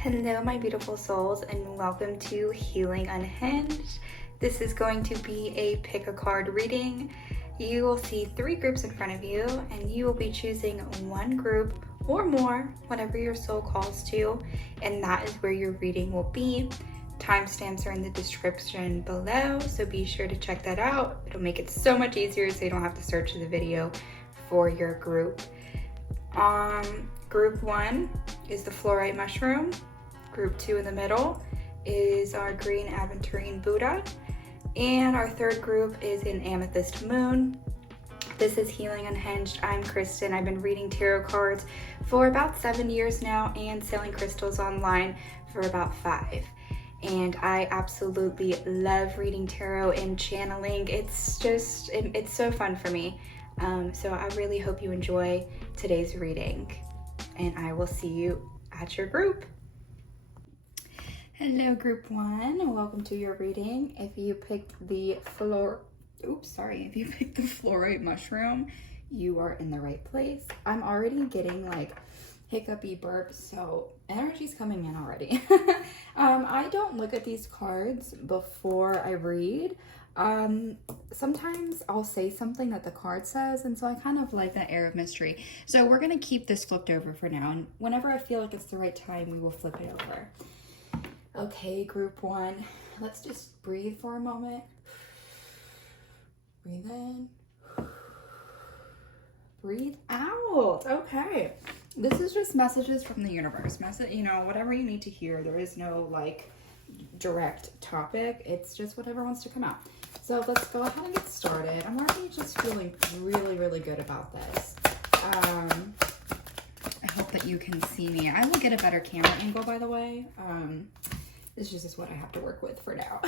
Hello, my beautiful souls, and welcome to Healing Unhinged. This is going to be a pick a card reading. You will see 3 groups in front of you, and you will be choosing one group or more, whatever your soul calls to, and that is where your reading will be. Timestamps are in the description below, so be sure to check that out. It'll make it so much easier so you don't have to search the video for your group. Group 1 is the fluorite mushroom. Group 2 in the middle is our green aventurine Buddha. And our third group is an amethyst moon. This is Healing Unhinged. I'm Kristen. I've been reading tarot cards for about 7 years now and selling crystals online for about 5. And I absolutely love reading tarot and channeling. It's so fun for me. So I really hope you enjoy today's reading, and I will see you at your group. Hello, group 1. Welcome to your reading. If you picked the fluorite mushroom, you are in the right place. I'm already getting like hiccupy burps, so energy's coming in already. I don't look at these cards before I read. Sometimes I'll say something that the card says, and so I kind of like that air of mystery. So we're gonna keep this flipped over for now, and whenever I feel like it's the right time, we will flip it over. Okay, group 1, let's just breathe for a moment. Breathe in. Breathe out. Okay. This is just messages from the universe. Whatever you need to hear. There is no like direct topic. It's just whatever wants to come out. So let's go ahead and get started. I'm already just feeling really, really good about this. I hope that you can see me. I will get a better camera angle, by the way. This is just what I have to work with for now.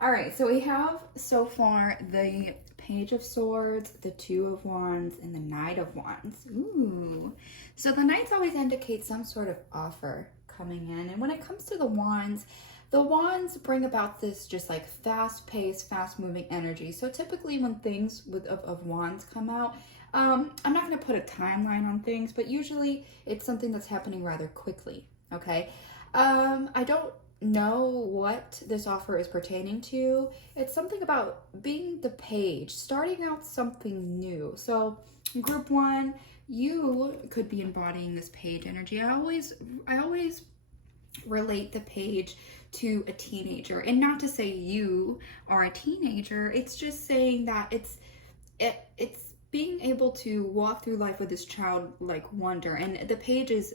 All right, so we have so far the Page of Swords, the 2 of Wands, and the Knight of Wands. Ooh. So the Knights always indicate some sort of offer coming in. And when it comes to the Wands bring about this just like fast-paced, fast-moving energy. So typically when things of Wands come out, I'm not going to put a timeline on things, but usually it's something that's happening rather quickly, okay? I don't know what this offer is pertaining to. It's something about being the page, starting out something new. So group 1, you could be embodying this page energy. I always relate the page to a teenager, and not to say you are a teenager. It's just saying that it's being able to walk through life with this childlike wonder. And the page is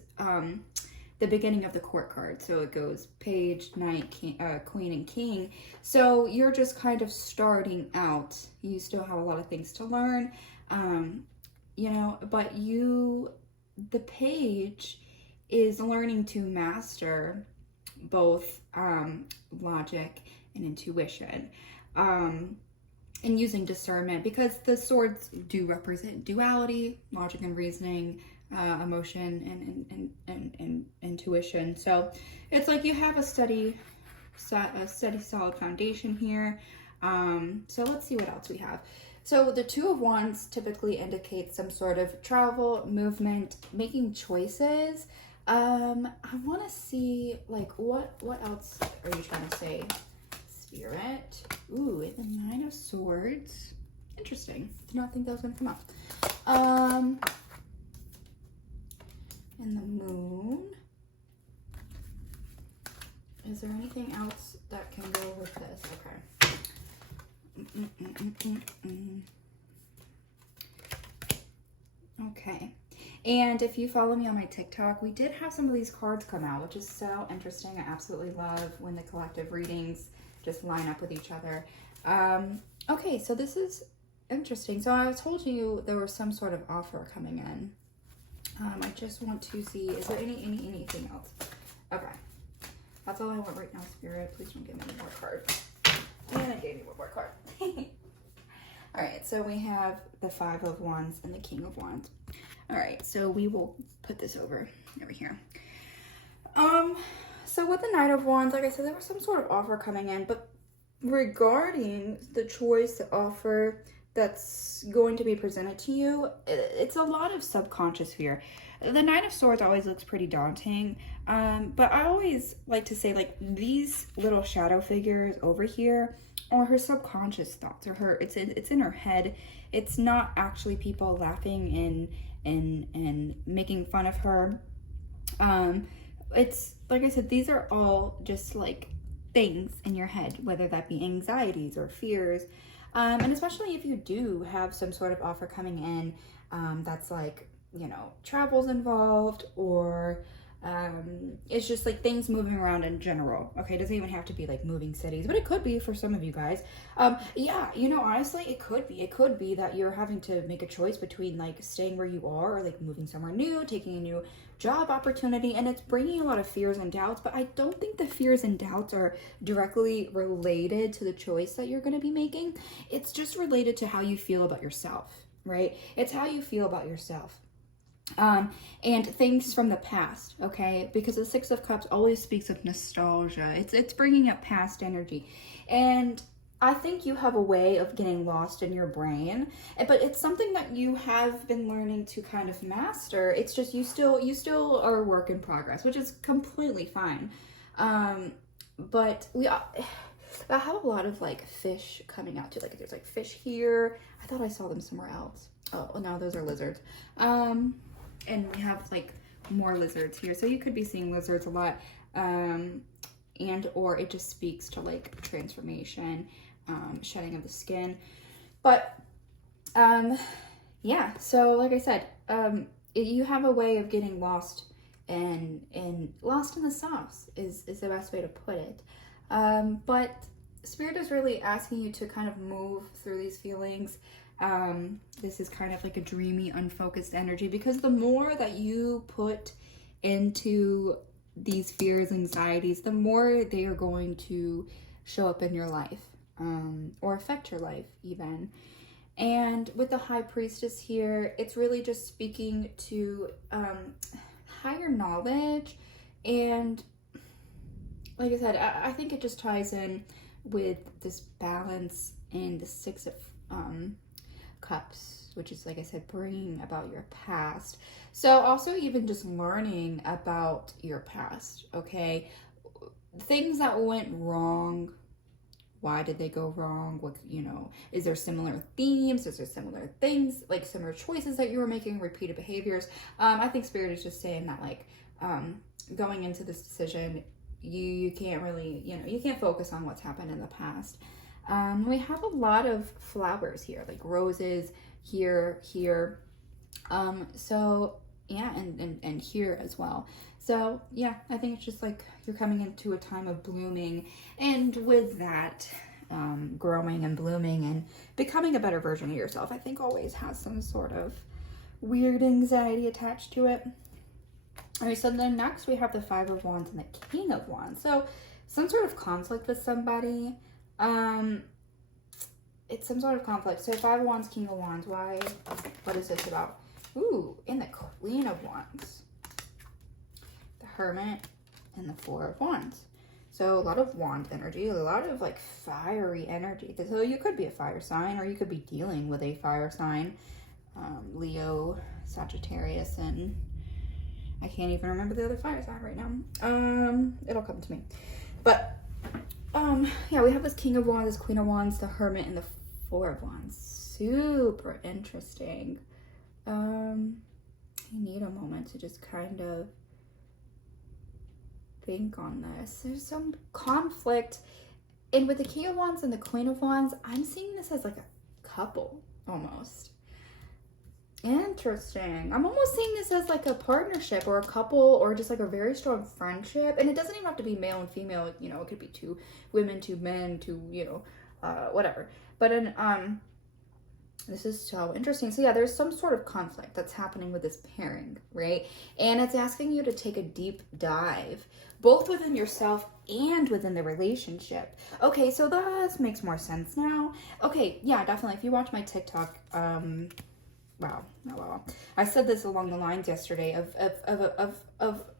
the beginning of the court card. So it goes page, knight, king, queen, and king. So you're just kind of starting out. You still have a lot of things to learn, but the page is learning to master both logic and intuition, and using discernment, because the swords do represent duality, logic and reasoning, emotion and intuition. So it's like you have a steady solid foundation here. So let's see what else we have. So the 2 of Wands typically indicates some sort of travel, movement, making choices. I want to see like what else are you trying to say, Spirit? Ooh, the 9 of Swords. Interesting. Did not think that was going to come up. And the Moon. Is there anything else that can go with this? Okay. Okay. And if you follow me on my TikTok, we did have some of these cards come out, which is so interesting. I absolutely love when the collective readings just line up with each other. Okay, so this is interesting. So I told you there was some sort of offer coming in. I just want to see, is there anything else? Okay. That's all I want right now, Spirit. Please don't give me any more cards. And I gave you one more card. All right, so we have the 5 of Wands and the King of Wands. All right, so we will put this over here. So with the Knight of Wands, like I said, there was some sort of offer coming in, but regarding the choice to offer that's going to be presented to you, it's a lot of subconscious fear. The Nine of Swords always looks pretty daunting, but I always like to say, like, these little shadow figures over here are her subconscious thoughts, or it's in her head. It's not actually people laughing and making fun of her. It's like I said, these are all just like things in your head, whether that be anxieties or fears. And especially if you do have some sort of offer coming in, that's like, you know, travel's involved, or it's just like things moving around in general. Okay, it doesn't even have to be like moving cities, but it could be for some of you guys. Yeah, you know, honestly, it could be that you're having to make a choice between like staying where you are or like moving somewhere new, taking a new job opportunity, and it's bringing a lot of fears and doubts. But I don't think the fears and doubts are directly related to the choice that you're going to be making. It's just related to how you feel about yourself, right? It's how you feel about yourself. And things from the past, okay? Because the Six of Cups always speaks of nostalgia. It's bringing up past energy. And I think you have a way of getting lost in your brain, but it's something that you have been learning to kind of master. It's just you still are a work in progress, which is completely fine. But I have a lot of like fish coming out too. Like there's like fish here. I thought I saw them somewhere else. Oh no, those are lizards. And we have like more lizards here, so you could be seeing lizards a lot, and or it just speaks to like transformation, shedding of the skin. But yeah, so like I said, you have a way of getting lost and lost in the sauce is the best way to put it. But Spirit is really asking you to kind of move through these feelings. This is kind of like a dreamy, unfocused energy, because the more that you put into these fears, anxieties, the more they are going to show up in your life, or affect your life even. And with the High Priestess here, it's really just speaking to higher knowledge. And like I said, I think it just ties in with this balance in the Six of Cups, which is, like I said, bringing about your past. So also even just learning about your past, okay? Things that went wrong, why did they go wrong? What, you know, is there similar themes? Is there similar things, like similar choices that you were making, repeated behaviors? I think Spirit is just saying that, like, going into this decision, you can't really, you know, you can't focus on what's happened in the past. We have a lot of flowers here, like roses here. So yeah, and here as well. So yeah, I think it's just like you're coming into a time of blooming, and with that, growing and blooming and becoming a better version of yourself, I think always has some sort of weird anxiety attached to it. All right, so then next we have the Five of Wands and the King of Wands. So some sort of conflict with somebody. It's some sort of conflict. So Five of Wands, King of Wands. Why? What is this about? Ooh, and the Queen of Wands, the Hermit, and the Four of Wands. So a lot of wand energy, a lot of like fiery energy. So you could be a fire sign, or you could be dealing with a fire sign. Leo, Sagittarius, and I can't even remember the other fire sign right now. It'll come to me. But yeah, we have this King of Wands, this Queen of Wands, the Hermit, and the Four of Wands. Super interesting. You need a moment to just kind of think on this. There's some conflict. And with the King of Wands and the Queen of Wands, I'm seeing this as like a couple almost. Interesting. I'm almost seeing this as like a partnership or a couple, or just like a very strong friendship. And it doesn't even have to be male and female, you know, it could be two women, two men, two, you know, whatever. But this is so interesting. So yeah, there's some sort of conflict that's happening with this pairing, right? And it's asking you to take a deep dive, both within yourself and within the relationship. Okay, so that makes more sense now. Okay, yeah, definitely. If you watch my TikTok, wow. I said this along the lines yesterday of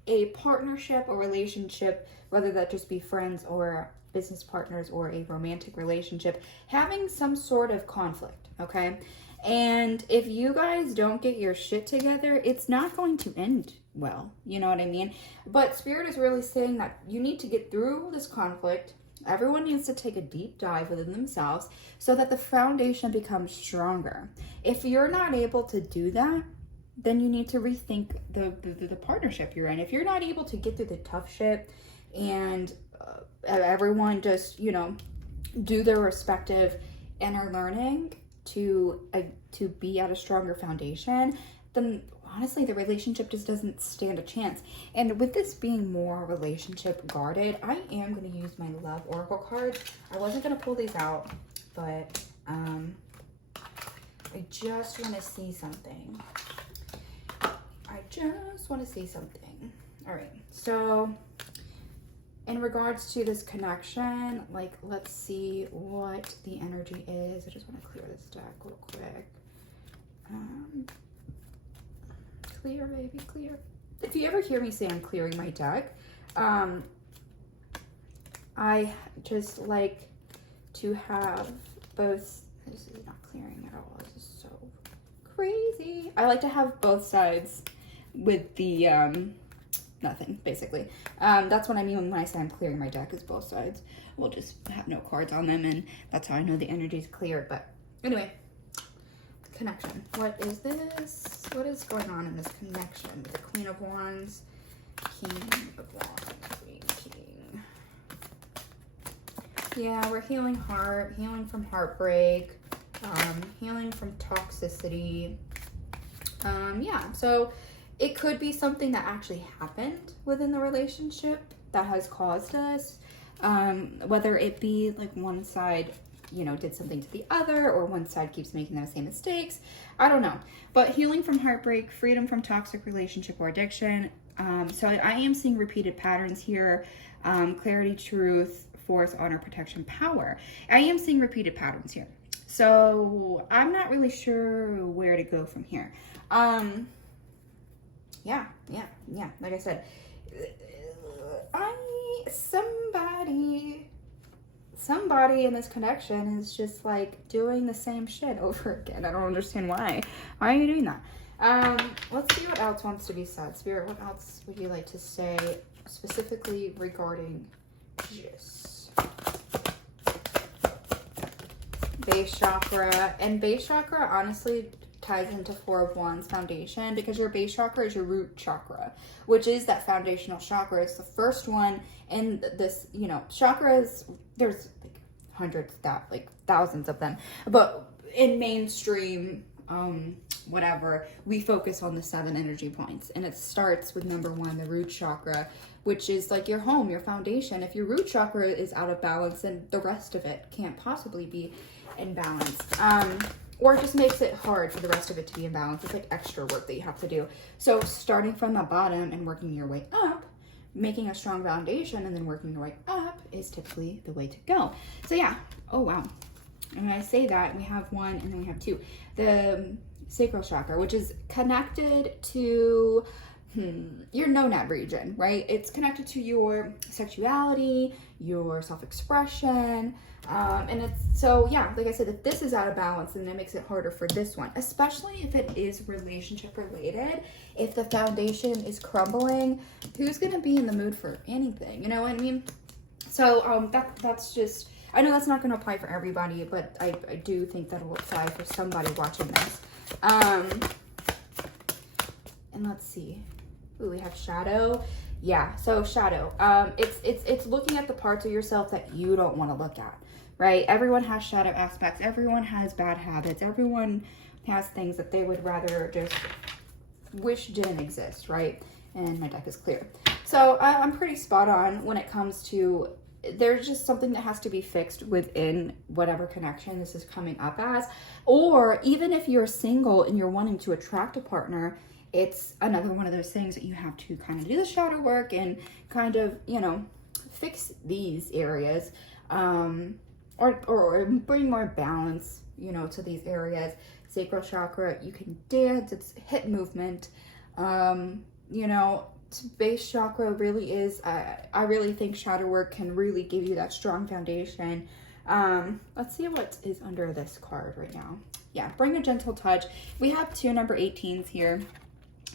a partnership or relationship, whether that just be friends or business partners or a romantic relationship, having some sort of conflict, okay? And if you guys don't get your shit together, it's not going to end well. You know what I mean? But Spirit is really saying that you need to get through this conflict. Everyone needs to take a deep dive within themselves so that the foundation becomes stronger. If you're not able to do that, then you need to rethink the partnership you're in. If you're not able to get through the tough shit and everyone just, you know, do their respective inner learning to be at a stronger foundation, then honestly the relationship just doesn't stand a chance. And with this being more relationship guarded, I am going to use my love oracle cards. I wasn't going to pull these out, but I just want to see something. All right, so in regards to this connection, like, let's see what the energy is. I just want to clear this deck real quick. Clear, baby, clear. If you ever hear me say I'm clearing my deck, I just like to have both. This is not clearing at all. This is so crazy. I like to have both sides with the nothing, basically. That's what I mean when I say I'm clearing my deck, is both sides. We'll just have no cards on them, and that's how I know the energy is cleared. But anyway, connection. What is this? What is going on in this connection with the Queen of Wands, King of Wands, Queen, King? Yeah, we're healing heart, healing from heartbreak, healing from toxicity. Yeah, so it could be something that actually happened within the relationship that has caused this, whether it be like one side, you know, did something to the other, or one side keeps making those same mistakes. I don't know. But healing from heartbreak, freedom from toxic relationship or addiction. So I am seeing repeated patterns here. Clarity, truth, force, honor, protection, power. I am seeing repeated patterns here. So I'm not really sure where to go from here. Yeah. Like I said, somebody in this connection is just like doing the same shit over again. I don't understand why. Why are you doing that? Let's see what else wants to be said. Spirit, what else would you like to say specifically regarding this? Base chakra. And base chakra honestly ties into Four of Wands foundation, because your base chakra is your root chakra, which is that foundational chakra. It's the first one in this, you know, chakras, there's like hundreds, like thousands of them, but in mainstream whatever, we focus on the 7 energy points, and it starts with number 1, the root chakra, which is like your home, your foundation. If your root chakra is out of balance, then the rest of it can't possibly be in balance. Or it just makes it hard for the rest of it to be in balance. It's like extra work that you have to do. So starting from the bottom and working your way up, making a strong foundation and then working your way up is typically the way to go. So yeah, oh wow. And when I say that, we have 1 and then we have 2. The sacral chakra, which is connected to your gonad region, right? It's connected to your sexuality, your self-expression, and it's, so yeah, like I said, if this is out of balance, then it makes it harder for this one, especially if it is relationship related. If the foundation is crumbling, who's gonna be in the mood for anything, you know what I mean? So that's just, I know that's not gonna apply for everybody, but I do think that'll apply for somebody watching this. And let's see. Ooh, we have shadow. Yeah, so shadow. It's looking at the parts of yourself that you don't want to look at, right? Everyone has shadow aspects. Everyone has bad habits. Everyone has things that they would rather just wish didn't exist, right? And my deck is clear. So I'm pretty spot on when it comes to, there's just something that has to be fixed within whatever connection this is coming up as. Or even if you're single and you're wanting to attract a partner, it's another one of those things that you have to kind of do the shadow work and kind of, you know, fix these areas, or bring more balance, you know, to these areas. Sacral chakra, you can dance, it's hip movement, you know. Base chakra really is, I really think shadow work can really give you that strong foundation. Let's see what is under this card right now. yeah, bring a gentle touch. We have 2 number 18s here.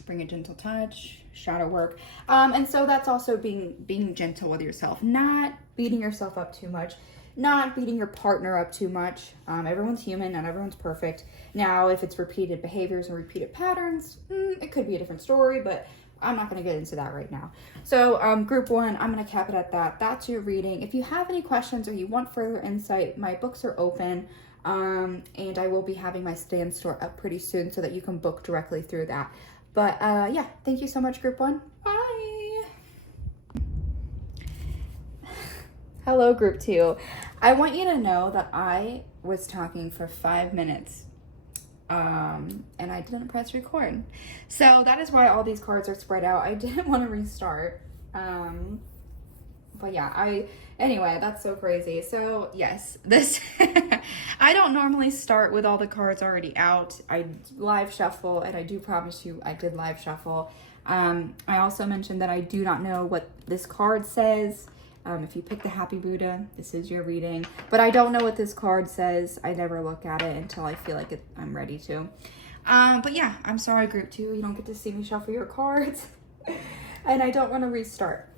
Bring a gentle touch, shadow work. And so that's also being gentle with yourself, not beating yourself up too much, not beating your partner up too much. Everyone's human, not everyone's perfect. Now, if it's repeated behaviors and repeated patterns, it could be a different story, but I'm not going to get into that right now. So group 1, I'm going to cap it at that. That's your reading. If you have any questions or you want further insight, my books are open. And I will be having my stand store up pretty soon so that you can book directly through that. But yeah, thank you so much, group 1. Bye. Hello, group 2. I want you to know that I was talking for 5 minutes. And I didn't press record. So that is why all these cards are spread out. I didn't want to restart. But yeah, anyway, that's so crazy. So yes, this, I don't normally start with all the cards already out. I live shuffle, and I do promise you I did live shuffle. I also mentioned that I do not know what this card says. If you pick the Happy Buddha, this is your reading. But I don't know what this card says. I never look at it until I feel like I'm ready to. But yeah, I'm sorry, group 2. You don't get to see me shuffle your cards. And I don't want to restart.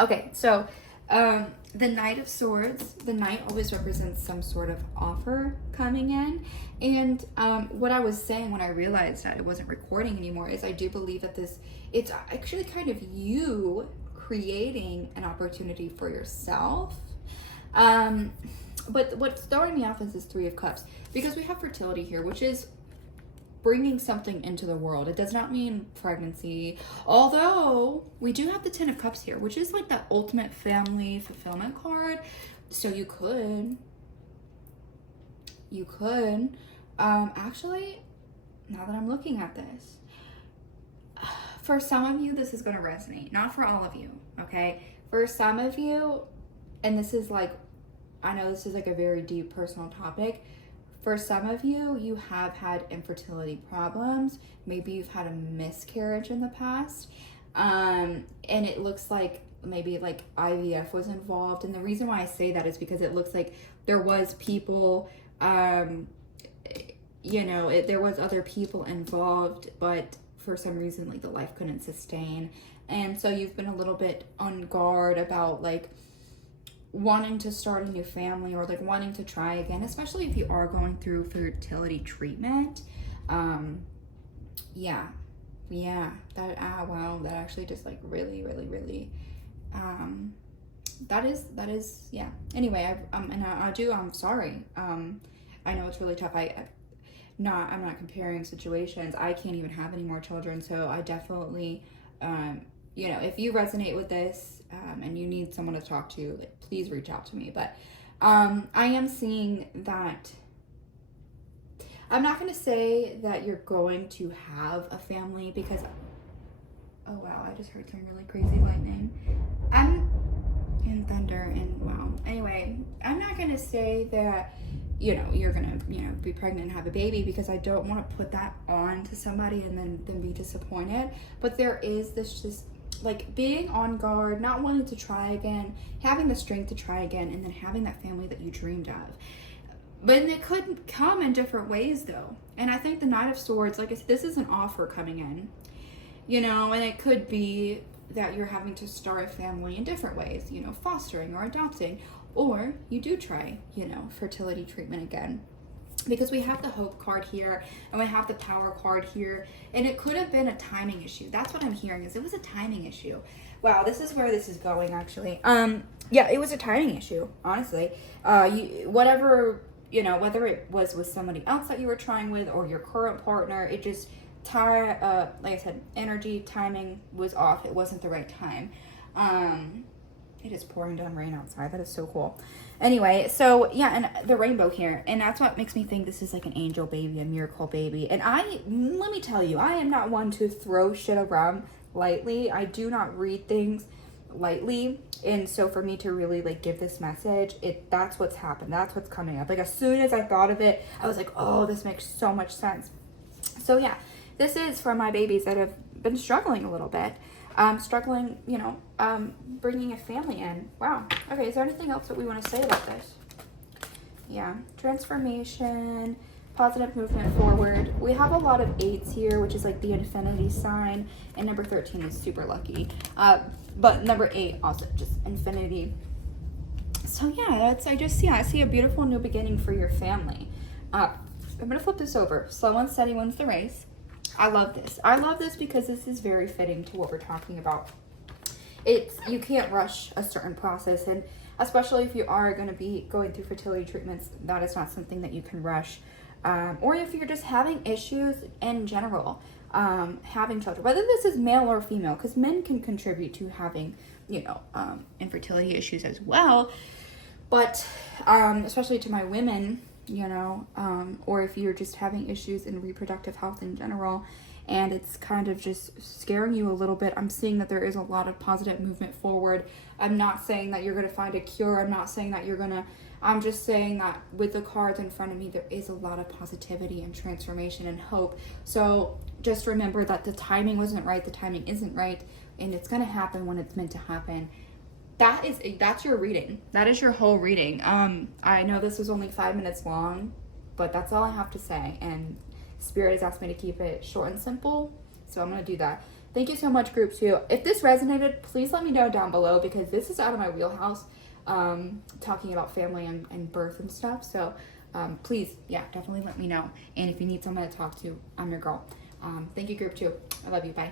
Okay, so the Knight of Swords. The Knight always represents some sort of offer coming in. And what I was saying when I realized that it wasn't recording anymore is I do believe that it's actually kind of you creating an opportunity for yourself. But what's throwing me off is this 3 of Cups, because we have fertility here, which is bringing something into the world. It does not mean pregnancy, although we do have the 10 of Cups here, which is like that ultimate family fulfillment card. So you could actually, now that I'm looking at this, for some of you, this is going to resonate. Not for all of you, okay? For some of you, and this is like, I know this is like a very deep personal topic. For some of you, you have had infertility problems. Maybe you've had a miscarriage in the past. And it looks like maybe like IVF was involved. And the reason why I say that is because it looks like there was people, there was other people involved, but for some reason, like the life couldn't sustain. And so you've been a little bit on guard about like wanting to start a new family or like wanting to try again, especially if you are going through fertility treatment. Wow, that actually just like really that is yeah. Anyway, I'm sorry. I know it's really tough. I'm not comparing situations. I can't even have any more children, so I definitely if you resonate with this and you need someone to talk to, like, please reach out to me. But I am seeing that I'm not going to say that you're going to have a family, because oh wow, I just heard some really crazy lightning and thunder, and wow. Anyway, I'm not going to say that you're gonna be pregnant and have a baby, because I don't want to put that on to somebody and then be disappointed. But there is this like being on guard, not wanting to try again, having the strength to try again, and then having that family that you dreamed of. But it could come in different ways though. And I think the Knight of Swords, like I said, this is an offer coming in, and it could be that you're having to start a family in different ways, fostering or adopting. Or you do try, fertility treatment again. Because we have the Hope card here, and we have the Power card here, and it could have been a timing issue. That's what I'm hearing, is it was a timing issue. Wow, this is where this is going, actually. Yeah, it was a timing issue, honestly. Whether it was with somebody else that you were trying with or your current partner, it just, like I said, energy, timing was off. It wasn't the right time. It is pouring down rain outside. That is so cool. Anyway, so yeah, and the rainbow here. And that's what makes me think this is like an angel baby, a miracle baby. And let me tell you, I am not one to throw shit around lightly. I do not read things lightly. And so for me to really like give this message, that's what's happened. That's what's coming up. Like as soon as I thought of it, I was like, oh, this makes so much sense. So yeah, this is for my babies that have been struggling a little bit. Bringing a family in. Wow. Okay, is there anything else that we want to say about this? Yeah, transformation, positive movement forward. We have a lot of 8s here, which is like the infinity sign, and number 13 is super lucky. But number 8 also just infinity. So yeah, I see a beautiful new beginning for your family. I'm gonna flip this over. Slow and steady wins the race. I love this. I love this because this is very fitting to what we're talking about. You can't rush a certain process, and especially if you are going to be going through fertility treatments, that is not something that you can rush. Or if you're just having issues in general, having children, whether this is male or female, because men can contribute to having, infertility issues as well. But especially to my women, or if you're just having issues in reproductive health in general, and it's kind of just scaring you a little bit, I'm seeing that there is a lot of positive movement forward. I'm not saying that you're going to find a cure. I'm not saying that I'm just saying that with the cards in front of me, there is a lot of positivity and transformation and hope. So just remember that the timing wasn't right, the timing isn't right, and it's going to happen when it's meant to happen. That's your reading. That is your whole reading. I know this was only 5 minutes long, but that's all I have to say. And Spirit has asked me to keep it short and simple, so I'm going to do that. Thank you so much, Group 2. If this resonated, please let me know down below, because this is out of my wheelhouse, talking about family and birth and stuff. So please, yeah, definitely let me know. And if you need someone to talk to, I'm your girl. Thank you, Group 2. I love you. Bye.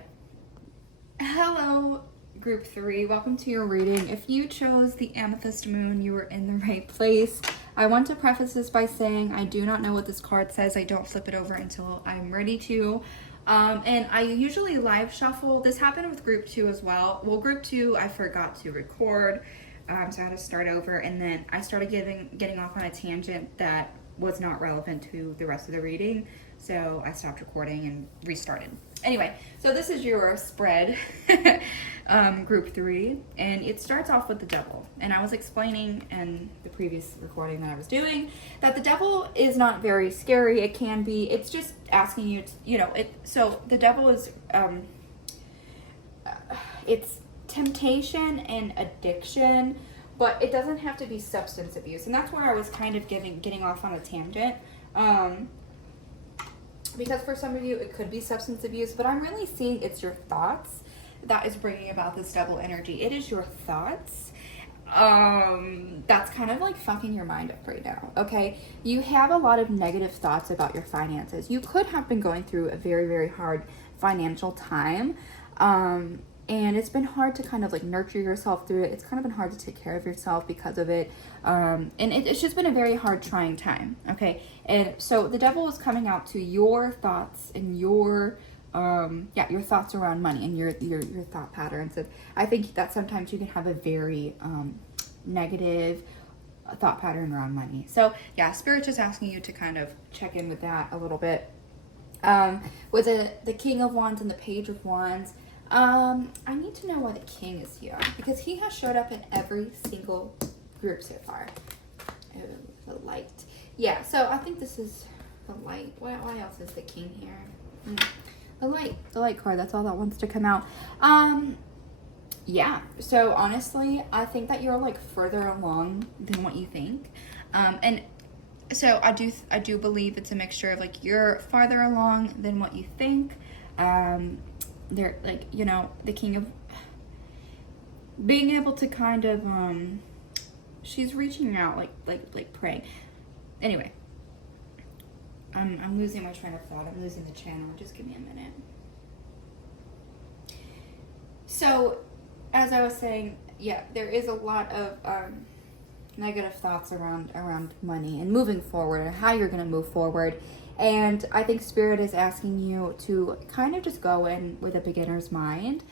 Hello, Group 3. Welcome to your reading. If you chose the Amethyst Moon, you were in the right place. I want to preface this by saying I do not know what this card says. I don't flip it over until I'm ready to. And I usually live shuffle. This happened with Group 2 as well. Well, Group 2, I forgot to record, so I had to start over, and then I started getting off on a tangent that was not relevant to the rest of the reading, so I stopped recording and restarted. Anyway, so this is your spread, Group 3, and it starts off with the devil. And I was explaining in the previous recording that I was doing that the devil is not very scary. It can be. It's just asking you to, so the devil is, it's temptation and addiction, but it doesn't have to be substance abuse. And that's where I was kind of getting off on a tangent. Because for some of you, it could be substance abuse, but I'm really seeing it's your thoughts that is bringing about this double energy. It is your thoughts that's kind of like fucking your mind up right now, okay? You have a lot of negative thoughts about your finances. You could have been going through a very, very hard financial time, and it's been hard to kind of like nurture yourself through it. It's kind of been hard to take care of yourself because of it. And it's just been a very hard, trying time, okay? And so the devil is coming out to your thoughts and your thoughts around money and your thought patterns. And I think that sometimes you can have a very negative thought pattern around money. So yeah, Spirit's just asking you to kind of check in with that a little bit. With the King of Wands and the Page of Wands, I need to know why the King is here, because he has showed up in every single group so far. Oh, the light. Yeah, so I think this is the light. Why else is the King here? The light card, that's all that wants to come out. Yeah, so honestly, I think that you're like further along than what you think. And so I do believe it's a mixture of like you're farther along than what you think. They're like, the King of being able to kind of she's reaching out like praying. Anyway, I'm losing my train of thought. I'm losing the channel. Just give me a minute. So, as I was saying, yeah, there is a lot of negative thoughts around money and moving forward and how you're going to move forward. And I think Spirit is asking you to kind of just go in with a beginner's mind.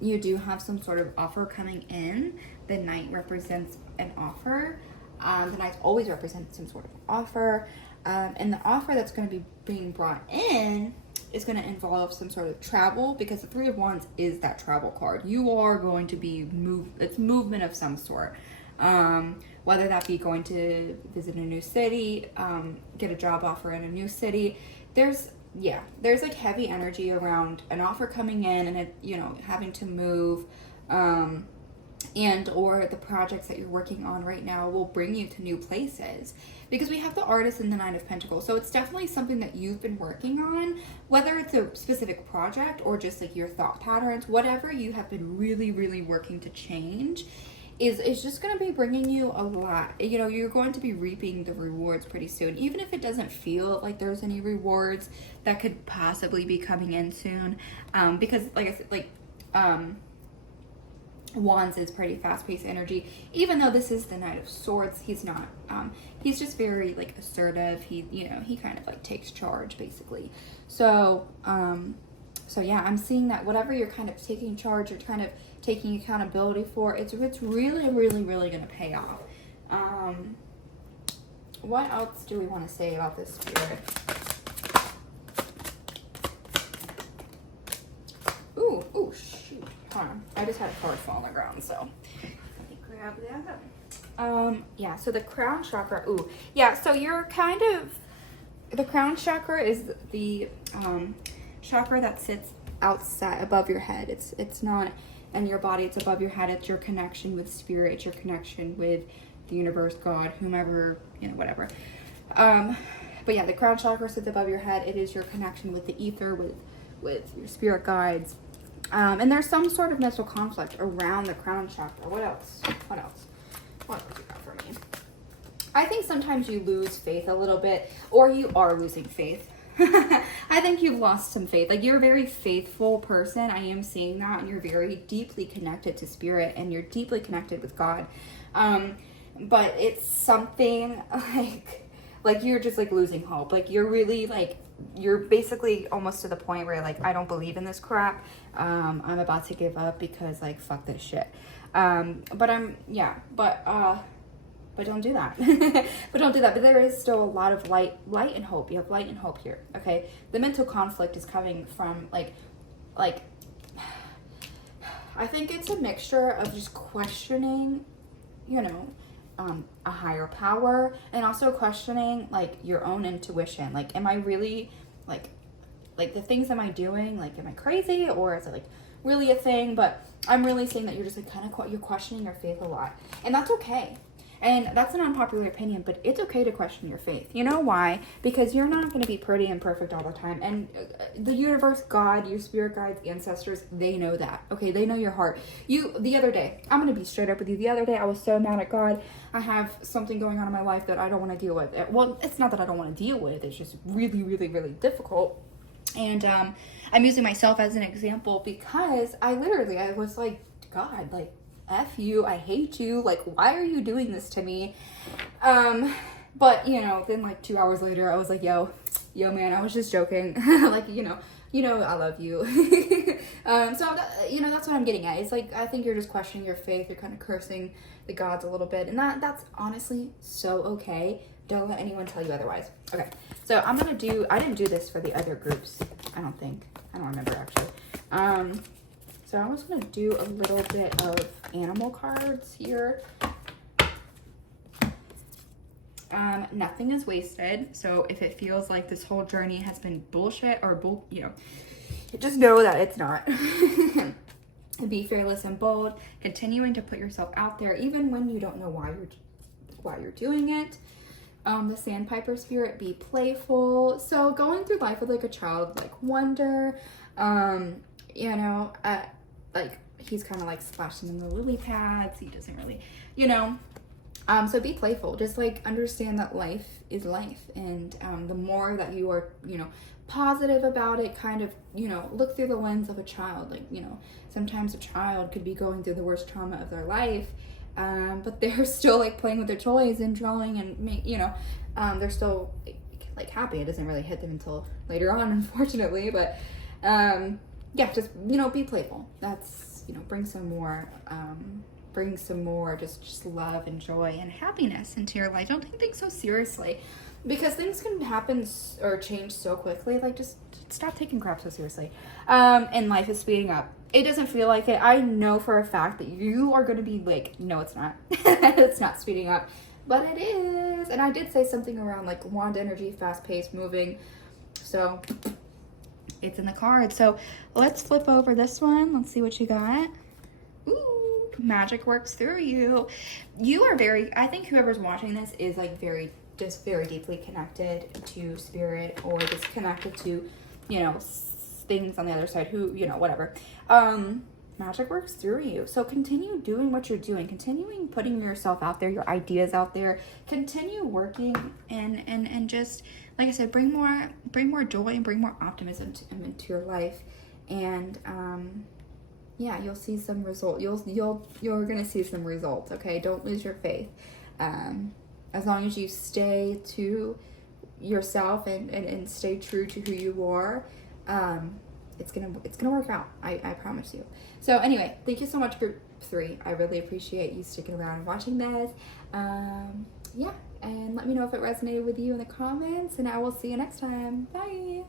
You do have some sort of offer coming in. The Knight represents an offer. The Knights always represent some sort of offer. And the offer that's going to be being brought in is going to involve some sort of travel, because the Three of Wands is that travel card. You are going to be it's movement of some sort. Whether that be going to visit a new city, get a job offer in a new city. There's like heavy energy around an offer coming in and having to move, and or the projects that you're working on right now will bring you to new places, because we have the Artist and the Nine of Pentacles. So it's definitely something that you've been working on, whether it's a specific project or just like your thought patterns, whatever you have been really, really working to change is just going to be bringing you a lot. You know, you're going to be reaping the rewards pretty soon, even if it doesn't feel like there's any rewards that could possibly be coming in soon. Because like I said, like, Wands is pretty fast-paced energy. Even though this is the Knight of Swords, he's not. He's just very like assertive. He, you know, he kind of like takes charge basically. So, so yeah, I'm seeing that whatever you're kind of taking charge or kind of taking accountability for, it's really, really, really going to pay off. What else do we want to say about this spirit? Ooh, shoot. Hold on. I just had a card fall on the ground, so let me grab that. Yeah, so the crown chakra. Ooh, yeah, so you're kind of, the crown chakra is the chakra that sits outside above your head. It's not in your body, it's above your head. It's your connection with spirit, it's your connection with the universe, God, whomever, you know, whatever. But yeah, the crown chakra sits above your head. It is your connection with the ether, with your spirit guides. And there's some sort of mental conflict around the crown chakra. What else? What else you got for me? I think sometimes you lose faith a little bit, or you are losing faith. I think you've lost some faith. Like, you're a very faithful person. I am seeing that. And you're very deeply connected to spirit, and you're deeply connected with God. But it's something like you're just like losing hope. Like, you're really like, you're basically almost to the point where like, I don't believe in this crap. I'm about to give up because like, fuck this shit. But don't do that. But don't do that. But there is still a lot of light and hope. You have light and hope here. Okay. The mental conflict is coming from like, I think it's a mixture of just questioning, you know, a higher power, and also questioning like your own intuition. Like, am I really like the things am I doing? Like, am I crazy, or is it like really a thing? But I'm really saying that you're just like kind of, you're questioning your faith a lot, and that's okay. And that's an unpopular opinion, but it's okay to question your faith. You know why? Because you're not going to be pretty and perfect all the time. And the universe, God, your spirit guides, ancestors, they know that. Okay, they know your heart. The other day, I'm going to be straight up with you. The other day, I was so mad at God. I have something going on in my life that I don't want to deal with. Well, it's not that I don't want to deal with. It's just really, really, really difficult. And I'm using myself as an example because I was like, God, like, F you, I hate you, like, why are you doing this to me? But, you know, then like 2 hours later, I was like, yo man, I was just joking. Like, you know, I love you. So, you know, that's what I'm getting at. It's like, I think you're just questioning your faith. You're kind of cursing the gods a little bit. And that's honestly so okay. Don't let anyone tell you otherwise. Okay, so I didn't do this for the other groups, I don't think. I don't remember, actually. So I was going to do a little bit of animal cards here. Nothing is wasted. So if it feels like this whole journey has been bullshit or you know, just know that it's not. Be fearless and bold, continuing to put yourself out there even when you don't know why you're doing it. The Sandpiper spirit, be playful. So going through life with like a childlike wonder, you know, like he's kind of like splashing in the lily pads. He doesn't really, you know. So be playful. Just like understand that life is life, and the more that you are, you know, positive about it, kind of, you know, look through the lens of a child. Like, you know, sometimes a child could be going through the worst trauma of their life, but they're still like playing with their toys and drawing and you know, they're still like happy. It doesn't really hit them until later on, unfortunately. But yeah, just, you know, be playful. That's, you know, bring some more just love and joy and happiness into your life. Don't take things so seriously, because things can happen or change so quickly. Like, just stop taking crap so seriously. And life is speeding up. It doesn't feel like it. I know for a fact that you are going to be like, no, it's not. It's not speeding up, but it is. And I did say something around like wand energy, fast paced, moving. So it's in the card. So let's flip over this one. Let's see what you got. Ooh, magic works through you. You are very, I think whoever's watching this is like very deeply connected to spirit, or just connected to, you know, things on the other side, who, you know, whatever. Magic works through you. So continue doing what you're doing, continuing putting yourself out there, your ideas out there, continue working, and just, like I said, bring more joy and bring more optimism into your life. And yeah, you'll see some result. You're gonna see some results. Okay, don't lose your faith. As long as you stay to yourself and stay true to who you are, it's gonna work out. I promise you. So anyway, thank you so much, group 3. I really appreciate you sticking around and watching this. Yeah, and let me know if it resonated with you in the comments, and I will see you next time. Bye.